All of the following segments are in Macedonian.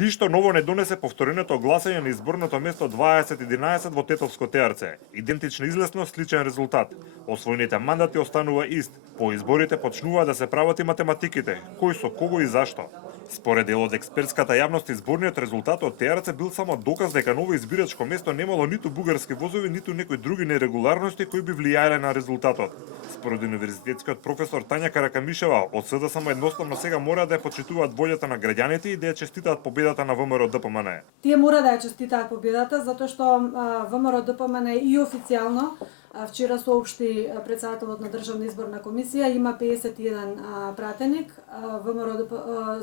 Ништо ново не донесе повтореното гласање на изборното место 2011 во Тетовско ТРЦ. Идентична излезност, сличен резултат. Освоените мандати останува ист. По изборите почнува да се прават и математиките. Кој со кого и зашто. Според дел од експертската јавност, изборниот резултат од ТРЦ бил само доказ дека ново избирачко место немало ниту бугарски возови, ниту некои други нерегуларности кои би влијаеле на резултатот. Според универзитетскиот професор Тања Каракамишева, од СДСМ едноставно сега мора да ја почитуваат волјата на граѓаните и да ја честитаат победата на ВМРО ДПМН. Тие мора да ја честитаат победата, затоа што ВМРО ДПМН и официјално вчера соопшти председателот на Државна изборна комисија има 51 пратеник, ВМРО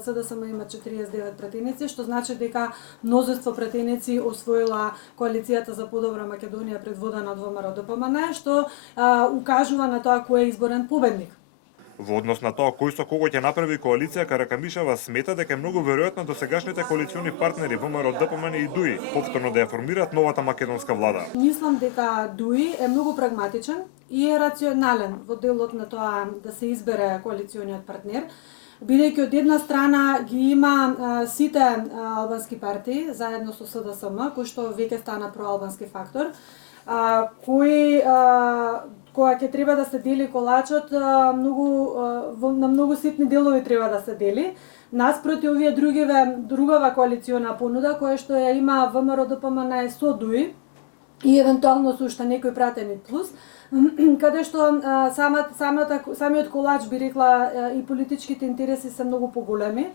СДСМ има 49 пратеници, што значи дека мнозинство пратеници освоила коалицијата за подобра Македонија предводена од ВМРО ДПМН, што укажува на тоа кој е изборен победник. Во однос на тоа кој со кого ќе направи коалиција, Каракамишева смета дека е многу веројатно досегашните коалициони партнери ВМРО ДПМН и ДУИ повторно да ја формираат новата македонска влада. Мислам дека ДУИ е многу прагматичен и е рационален во делот на тоа да се избере коалициониот партнер, бидејќи од една страна ги има сите албански партии заедно со СДСМ, кои што веќе стана проалбански фактор, кои кога ќе треба да се дели колачот, на многу ситни делови треба да се дели. Наспроти овие другава коалициона понуда, која што ја има ВМРО ДПМН со ДУИ и евентуално со уште некој пратени плюс, каде што самиот колач, би рекла, и политичките интереси се многу поголеми.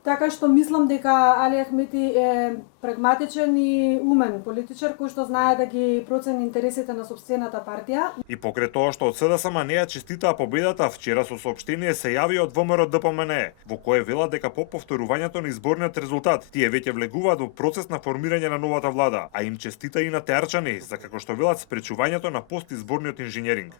Така што мислам дека Али Ахмети е прагматичен и умен политичар кој што знае да ги процени интересите на сопствената партија. И покрај тоа што од СДСМ не ја честитаа победата, вчера со соопштение се јави од ВМРО ДПМН, во кое велат дека по повторувањето на изборниот резултат, тие веќе влегуваат во процес на формирање на новата влада, а им честита и на теарчани за како што велат спречувањето на постизборниот инженеринг.